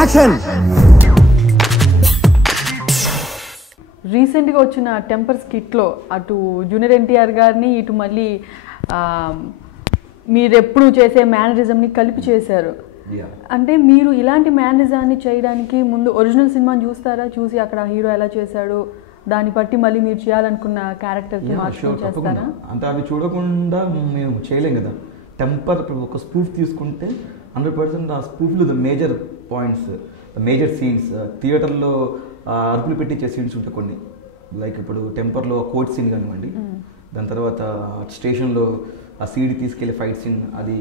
Action. రీసెంట్గా వచ్చిన temper స్కిట్లో అటు జూనియర్ ఎన్టీఆర్ గారిని ఇటు మళ్ళీ మీరు ఎప్పుడు చేసే మేనరిజంని కలిపి చేశారు. అంటే మీరు ఇలాంటి మేనరిజాన్ని చేయడానికి ముందు ఒరిజినల్ సినిమాని చూస్తారా, చూసి అక్కడ హీరో ఎలా చేశాడు దాన్ని బట్టి మళ్ళీ మీరు చేయాలనుకున్న క్యారెక్టర్కి మార్చుకొని చేస్తారా? అంటే అవి చూడకుండా మేము చేయలేం కదా. టెంపర్ ఒక స్పూఫ్ తీసుకుంటే 100% ఆ స్పూఫ్లో the major points, the major scenes, థియేటర్లో అరుపులు పెట్టించే సీన్స్ ఉంటాయి కొన్ని. లైక్ ఇప్పుడు టెంపర్లో కోర్ట్ సీన్ కానివ్వండి, దాని తర్వాత స్టేషన్లో ఆ సీడీ తీసుకెళ్ళి ఫైట్ సీన్, అది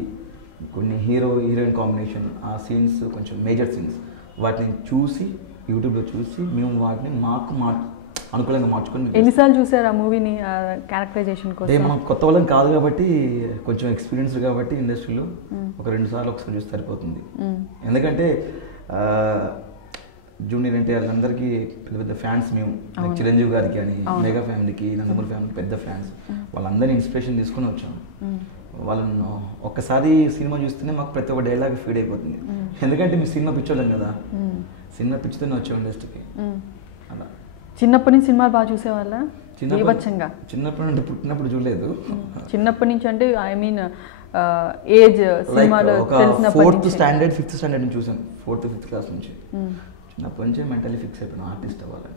కొన్ని హీరోయిన్ కాంబినేషన్, ఆ సీన్స్ కొంచెం మేజర్ సీన్స్. వాటిని చూసి యూట్యూబ్లో చూసి మేము వాటిని మాకు అనుకూలంగా మార్చుకొని. ఎన్నిసార్లు చూసారు ఆ మూవీని క్యారెక్టరైజేషన్ కోసం? అంటే మనం కొత్త వాళ్ళం కాదు కాబట్టి, కొంచెం ఎక్స్పీరియన్స్డ్ కాబట్టి ఇండస్ట్రీలో ఒక 2 సార్లు ఒకసారి చూసి సరిపోతుంది. ఎందుకంటే జూనియర్ ఎన్టీఆర్ అందరికీ పెద్ద పెద్ద ఫ్యాన్స్ మేము. చిరంజీవి గారికి కానీ, మెగా ఫ్యామిలీకి, నందమూరి ఫ్యామిలీకి పెద్ద ఫ్యాన్స్. వాళ్ళందరినీ ఇన్స్పిరేషన్ తీసుకొని వచ్చాము. వాళ్ళను ఒక్కసారి సినిమా చూస్తేనే మాకు ప్రతి ఒక్క డైలాగ్ ఫీడ్ అయిపోతుంది. ఎందుకంటే మీ సినిమా పిచ్చోళ్ళం కదా, సినిమా పిచ్చితోనే వచ్చాము ఇండస్ట్రీకి. అలా చిన్నప్పటి నుంచి సినిమాలు బాగా చూసేవాళ్ళ? చిన్నప్పటి నుండి పుట్టినప్పుడు చూడలేదు. చిన్నప్పటి నుంచి అంటే ఐ మీన్ ఏజ్ సినిమాలో ఫోర్త్ స్టాండర్డ్ 5th స్టాండర్డ్ నుంచి చూసాను. 4th 5th క్లాస్ నుంచి చిన్నప్పటి నుంచి మెంటల్లీ ఫిక్స్ అయిపోయాను ఆర్టిస్ట్ అవ్వాలని.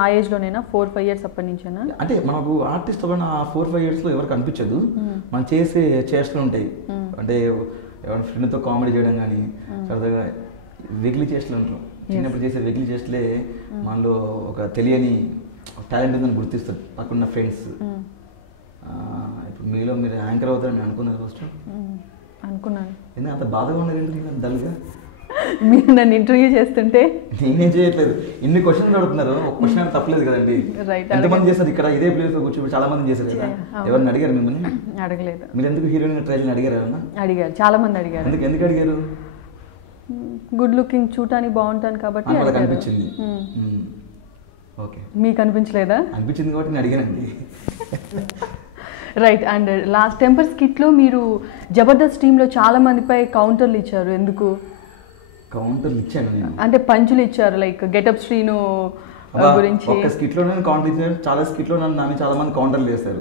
ఆ ఏజ్లోనేనా? 4-5 years అప్పటి నుంచేనా? అంటే మనకు ఆర్టిస్ట్ అవ్వాలని ఆ 4-5 yearsలో ఎవరికి అనిపించదు. మనం చేసే చేష్టలు ఉంటాయి. అంటే ఎవరి ఫ్రెండ్తో కామెడీ చేయడం కానీ, సరదాగా వెకిలి చేష్టలు ఉంటాం. చిన్నప్పుడు చేసే వెకిలి చేష్టలే మనలో ఒక తెలియని టాలెంట్ ఉందని గుర్తిస్తారు పక్కన ఫ్రెండ్స్. ఇప్పుడు మీలో మీరు యాంకర్ అవుతారని అనుకున్నారు ఫస్ట్? అనుకున్నాను. ఎందుకంటే అంత బాధగా ఉన్నది డల్గా. మీరు నన్ను ఇంటర్వ్యూ చేస్తుంటే నేనేం చేయట్లేదు. ఇన్ని క్వశ్చన్స్ అడుగుతున్నారు, ఒక క్వశ్చన్ తప్పలేదు కదండి. ఎంతమంది చేస్తారు ఇక్కడ ఇదే ప్లేస్ లో కూర్చొని? చాలా మంది చేశారు కదా. ఎవరిని అడిగారు మిమ్మల్ని? అడగలేదు. మీరు ఎందుకు హీరోయిన్ ట్రైల్ అడిగారు? అడిగారు, చాలా మంది అడిగారు. ఎందుకు అడిగారు? గుడ్ లుకింగ్, చూడటానికి బాగుంటాను కాబట్టి అనిపించింది. ఓకే, మీకు అనిపించలేదా? అనిపించింది కాబట్టి నేను అడిగానండి. రైట్. అండ్ లాస్ట్ టెంపర్ స్కిట్లో మీరు జబర్దస్త్ టీంలో చాలా మందిపై కౌంటర్లు ఇచ్చారు. ఎందుకు కౌంటర్లు ఇచ్చాను నేను? అంటే పంచులు ఇచ్చారు, లైక్ గెటప్ శ్రీను గురించి. ఒక స్కిట్లో నేను కౌంటర్ ఇచ్చాను, చాలా స్కిట్లో నన్ను చాలా మంది కౌంటర్లు చేస్తారు.